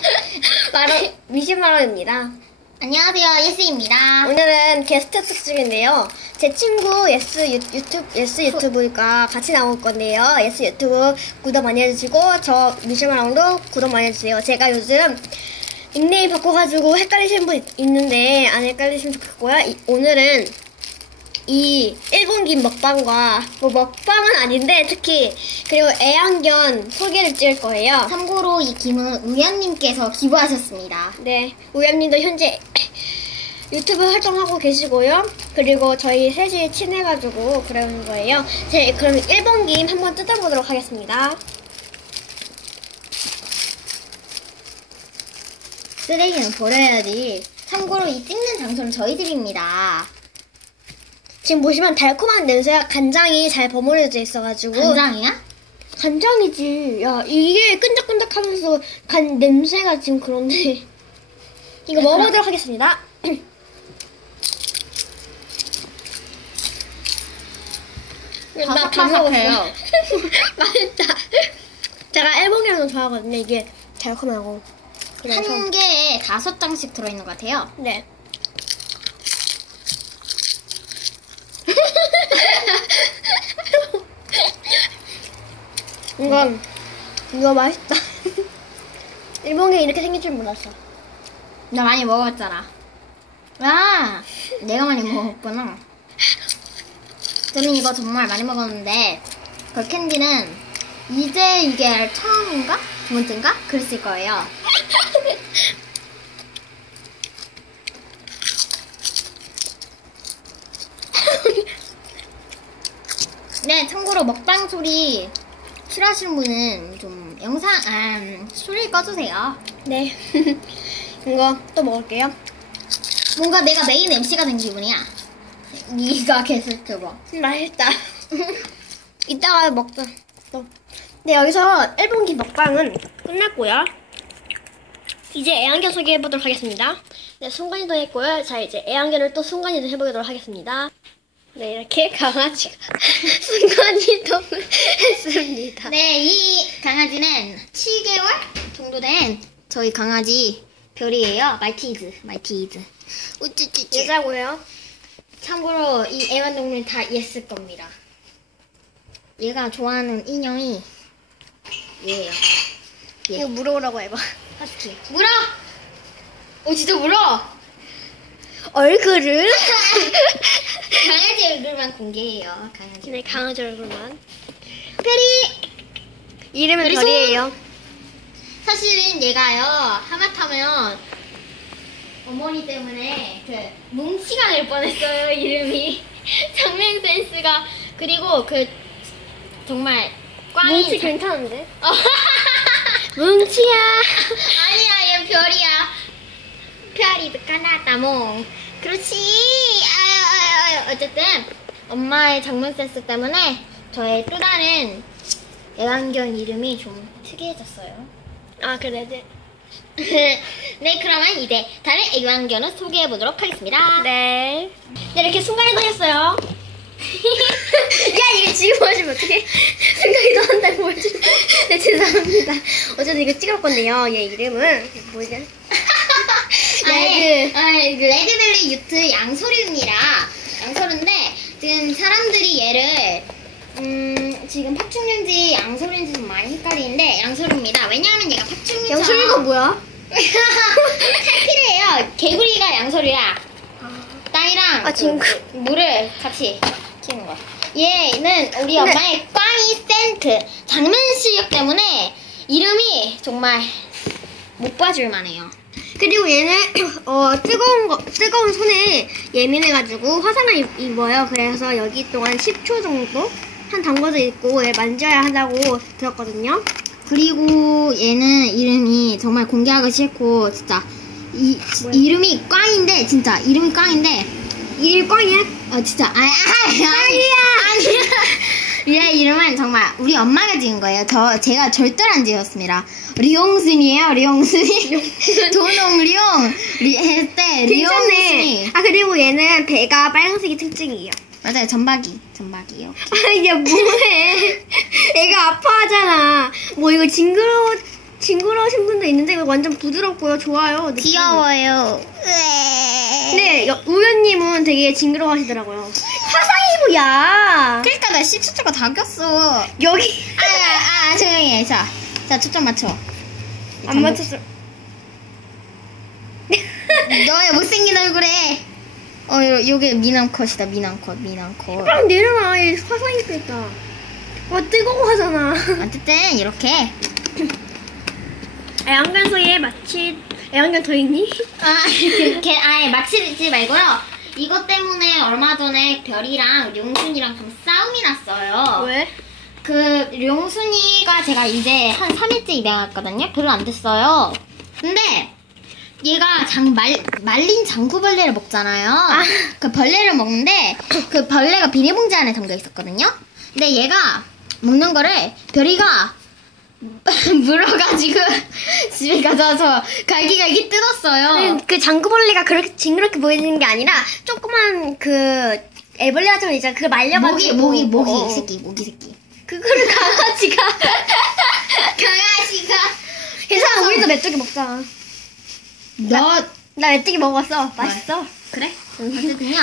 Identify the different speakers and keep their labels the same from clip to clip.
Speaker 1: 바로 미시마로입니다.
Speaker 2: 안녕하세요, 예스입니다.
Speaker 1: 오늘은 게스트 특집인데요. 제 친구 예스 유, 유튜브 예스 유튜브가 같이 나올 건데요. 예스 유튜브 구독 많이 해주시고 저 미시마로도 구독 많이 해주세요. 제가 요즘 닉네임 바꿔가지고 헷갈리시는 분 있- 있는데 안 헷갈리시면 좋겠고요. 이- 오늘은 이 일본김 먹방과 뭐 먹방은 아닌데 특히 그리고 애완견 소개를 찍을 거예요.
Speaker 2: 참고로 이 김은 우연님께서 기부하셨습니다.
Speaker 1: 네, 우연님도 현재 유튜브 활동하고 계시고요. 그리고 저희 셋이 친해가지고 그러는 거예요. 제 그럼 1번 김 한번 뜯어보도록 하겠습니다.
Speaker 2: 쓰레기는 버려야지. 참고로 이 찍는 장소는 저희 집입니다.
Speaker 1: 지금 보시면 달콤한 냄새가 간장이 잘 버무려져 있어가지고
Speaker 2: 간장이야?
Speaker 1: 간장이지. 야 이게 끈적끈적하면서 간 냄새가 지금 그런데 이거 먹어보도록 하겠습니다. 나다
Speaker 2: 바삭바삭해요.
Speaker 1: 맛있다. 제가 일본이라는 좋아하거든요. 이게 달콤하고.
Speaker 2: 한 개에 다섯 장씩 들어있는 것 같아요.
Speaker 1: 네. 이건 이거 맛있다. 일본게 이렇게 생길 줄 몰랐어.
Speaker 2: 나 많이 먹어봤잖아. 아, 내가 많이 먹었구나. 저는 이거 정말 많이 먹었는데, 걸캔디는 이제 이게 처음인가? 두 번째인가? 그랬을 거예요. 네, 참고로 먹방 소리 싫어하시는 분은 좀 영상, 아, 음, 소리를 꺼주세요.
Speaker 1: 네. 이거 또 먹을게요.
Speaker 2: 뭔가 내가 메인 MC가 된 기분이야. 네가 게스트고.
Speaker 1: 맛있다. 이따가 먹자. 또. 네, 여기서 일본기 먹방은 끝났고요. 이제 애완견 소개해보도록 하겠습니다. 네, 순간이동 했고요. 자, 이제 애완견을 또 순간이동 해보도록 하겠습니다. 네, 이렇게 강아지가 순간이동을 했습니다.
Speaker 2: 네, 이 강아지는 7개월 정도 된 저희 강아지 별이에요. 말티즈, 말티즈. 우쭈쭈쭈.
Speaker 1: 여자고요.
Speaker 2: 참고로 이 애완동물 다 예스 겁니다. 얘가 좋아하는 인형이 얘예요. 얘.
Speaker 1: 이거 물어보라고 해봐.
Speaker 2: 하스키. 물어! 오, 진짜 물어!
Speaker 1: 얼굴을?
Speaker 2: 강아지 얼굴만 공개해요, 강아지.
Speaker 1: 네, 강아지 얼굴만.
Speaker 2: 별이!
Speaker 1: 이름은
Speaker 2: 그래서-
Speaker 1: 별이에요.
Speaker 2: 사실은 얘가요 하마터면 어머니 때문에 그 뭉치가 될 뻔했어요 이름이 장면 센스가 그리고 그 정말 꽝이
Speaker 1: 뭉치 괜찮은데?
Speaker 2: 어.
Speaker 1: 뭉치야.
Speaker 2: 아니야 얘 별이야 별이도 까나다 몽 그렇지 아유, 아유, 아유. 어쨌든 엄마의 장면 센스 때문에 저의 또 다른 애완견 이름이 좀 특이해졌어요
Speaker 1: 아, 그래, 네.
Speaker 2: 네, 그러면 이제 다른 애완견을 소개해 보도록 하겠습니다.
Speaker 1: 네. 네, 이렇게 순간이동 했어요. 야, 이거 지금 보여주면 어떡해? 순간이동 한다고 보여주면. 네, 죄송합니다. 어쨌든 이거 찍을 건데요. 얘 이름은, 뭐지?
Speaker 2: 아니, 아니, 그 레드벨리 유트 양소리입니다. 양소리인데 지금 사람들이 얘를 음, 지금 파충류인지 양소리인지 좀 많이 헷갈리는데 양소리입니다. 왜냐하면 얘가 파충류처럼
Speaker 1: 양소리가 뭐야?
Speaker 2: 탈피해요. 개구리가 양소리야. 땅이랑
Speaker 1: 아, 친구.
Speaker 2: 그 물을 같이 키우는 거야. 얘는 우리 엄마의 꽝이 센트 장면 실력 때문에 이름이 정말 못 봐줄 만해요.
Speaker 1: 그리고 얘는, 어, 뜨거운 거, 뜨거운 손에 예민해가지고 화상을 입- 입어요. 그래서 여기 동안 10초 정도? 한 담궈져 있고, 얘 만져야 한다고 들었거든요.
Speaker 2: 그리고 얘는 이름이 정말 공개하기 싫고 진짜 이
Speaker 1: 뭐야?
Speaker 2: 이름이 꽝인데 진짜 이름이 꽝인데
Speaker 1: 이름 꽝이야?
Speaker 2: 어 진짜 아니 아니 아니야 아니야 얘 이름은 정말 우리 엄마가 지은 거예요. 저 제가 절대로 안 지었습니다. 리옹순이에요 리옹순이 도농 리옹 리 했을 때
Speaker 1: 괜찮네.
Speaker 2: 리옹순이
Speaker 1: 아, 그리고 얘는 배가 빨간색이 특징이에요.
Speaker 2: 맞아요 전박이 전박이요.
Speaker 1: 아, 이게 뭐해. 애가 아파하잖아. 뭐 이거 징그러워, 징그러우신 분도 있는데 이거 완전 부드럽고요. 좋아요. 느낌이.
Speaker 2: 귀여워요.
Speaker 1: 근데 여- 우연님은 되게 징그러워하시더라고요. 화상이브야.
Speaker 2: 그러니까 나 시초초가 다 꼈어.
Speaker 1: 여기
Speaker 2: 아, 아, 아, 조용히 해. 자, 자, 초점 맞춰.
Speaker 1: 안 맞췄어.
Speaker 2: 너의 못생긴 얼굴에. 어, 요, 요게 미남컷이다, 미남컷, 미남컷.
Speaker 1: 빨리 내려놔. 이 화상이브 있다. 와 뜨거워 하잖아.
Speaker 2: 어쨌든, 이렇게.
Speaker 1: 애완견 소리에 마치 애완견 더 있니?
Speaker 2: 아, 그렇게, 아예 마치지 말고요. 이것 때문에 얼마 전에 별이랑 룡순이랑 좀 싸움이 났어요.
Speaker 1: 왜?
Speaker 2: 그, 룡순이가 제가 이제 한 3일째 입양했거든요? 별로 안 됐어요. 근데, 얘가 장, 말, 말린 장구벌레를 먹잖아요. 그 벌레를 먹는데, 그 벌레가 비닐봉지 안에 담겨 있었거든요? 근데 얘가 먹는 거를 별이가 물어가지고 집에 가져와서 갈기갈기 뜯었어요.
Speaker 1: 그 장구벌레가 그렇게 징그럽게 보이는 게 아니라 조그만 그 애벌레 같은 거 있잖아. 그걸 말려가지고
Speaker 2: 모기, 모기, 모기
Speaker 1: 어, 어.
Speaker 2: 새끼, 모기 새끼.
Speaker 1: 그거를 강아지가
Speaker 2: 강아지가.
Speaker 1: 괜찮아 우리도 메뚜기 먹자.
Speaker 2: 너,
Speaker 1: 나 메뚜기 먹었어. 맛있어.
Speaker 2: 그래? 어쨌든요.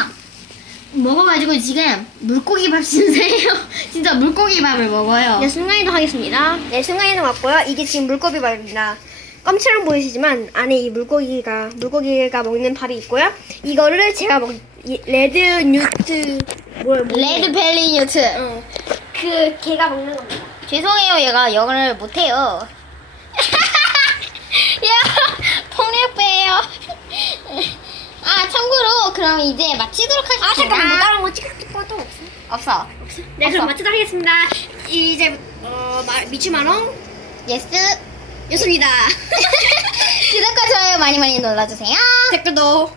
Speaker 2: 먹어가지고 지금 물고기 밥 신세요. 진짜 물고기 밥을 먹어요.
Speaker 1: 네, 순간이동 하겠습니다. 네, 순간이동 왔고요. 이게 지금 물고기 발입니다. 껌처럼 보이시지만 안에 이 물고기가 물고기가 먹는 발이 있고요. 이거를 제가 먹 이- 레드 뉴트 뭘 뭐,
Speaker 2: 레드 벨리 뉴트.
Speaker 1: 어, 그 걔가 먹는 겁니다.
Speaker 2: 죄송해요, 얘가 영어를 못해요. 야, 폭력배예요. 아, 참고로 그럼 이제 마치도록 하겠습니다.
Speaker 1: 아 잠깐만 뭐 다른 거 찍을 것도 없어.
Speaker 2: 없어.
Speaker 1: 네, 그럼
Speaker 2: 없어.
Speaker 1: 마치도록 하겠습니다. 이제 어, 마, 미추마롱
Speaker 2: 예스.
Speaker 1: 였습니다.
Speaker 2: 구독과 좋아요 많이 많이 눌러주세요.
Speaker 1: 댓글도